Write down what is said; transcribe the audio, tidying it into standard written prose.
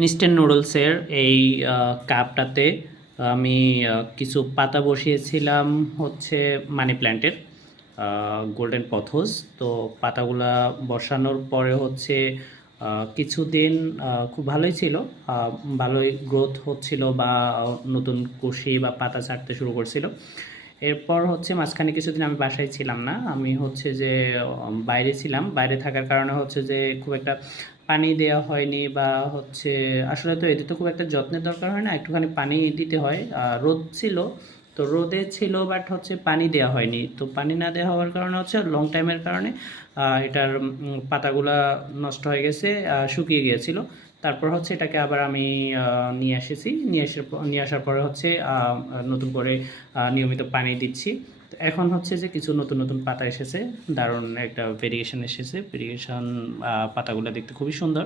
Instant নুডলসের এই কাপটাতে আমি কিছু পাতা বসিয়েছিলাম হচ্ছে মানি প্ল্যান্টের গোল্ডেন পথস। তো পাতাগুলা বসানোর পরে হচ্ছে কিছুদিন খুব ভালোই ছিল, ভালোই গ্রোথ হচ্ছিল বা নতুন কুশি বা পাতা ছাড়তে শুরু করছিল। এরপর হচ্ছে মাঝখানে কিছুদিন আমি বাসায় ছিলাম না, আমি হচ্ছে যে বাইরে ছিলাম। বাইরে থাকার কারণে হচ্ছে যে খুব একটা পানি দেওয়া হয়নি বা হচ্ছে আসলে তো এতে তো খুব একটা যত্নের দরকার হয় না, একটুখানি পানি দিতে হয়। রোদ ছিল, তো রোদে ছিল বাট হচ্ছে পানি দেওয়া হয়নি। তো পানি না দেওয়া হওয়ার কারণে হচ্ছে লং টাইমের কারণে এটার পাতাগুলা নষ্ট হয়ে গেছে, শুকিয়ে গিয়েছিল। তারপর হচ্ছে এটাকে আবার আমি নিয়ে এসেছি, নিয়ে আসার পরে হচ্ছে নতুন করে নিয়মিত পানি দিচ্ছি। তো এখন হচ্ছে যে কিছু নতুন নতুন পাতা এসেছে, দারুণ একটা ভেরিয়েশন এসেছে। ভেরিয়েশন পাতাগুলো দেখতে খুবই সুন্দর।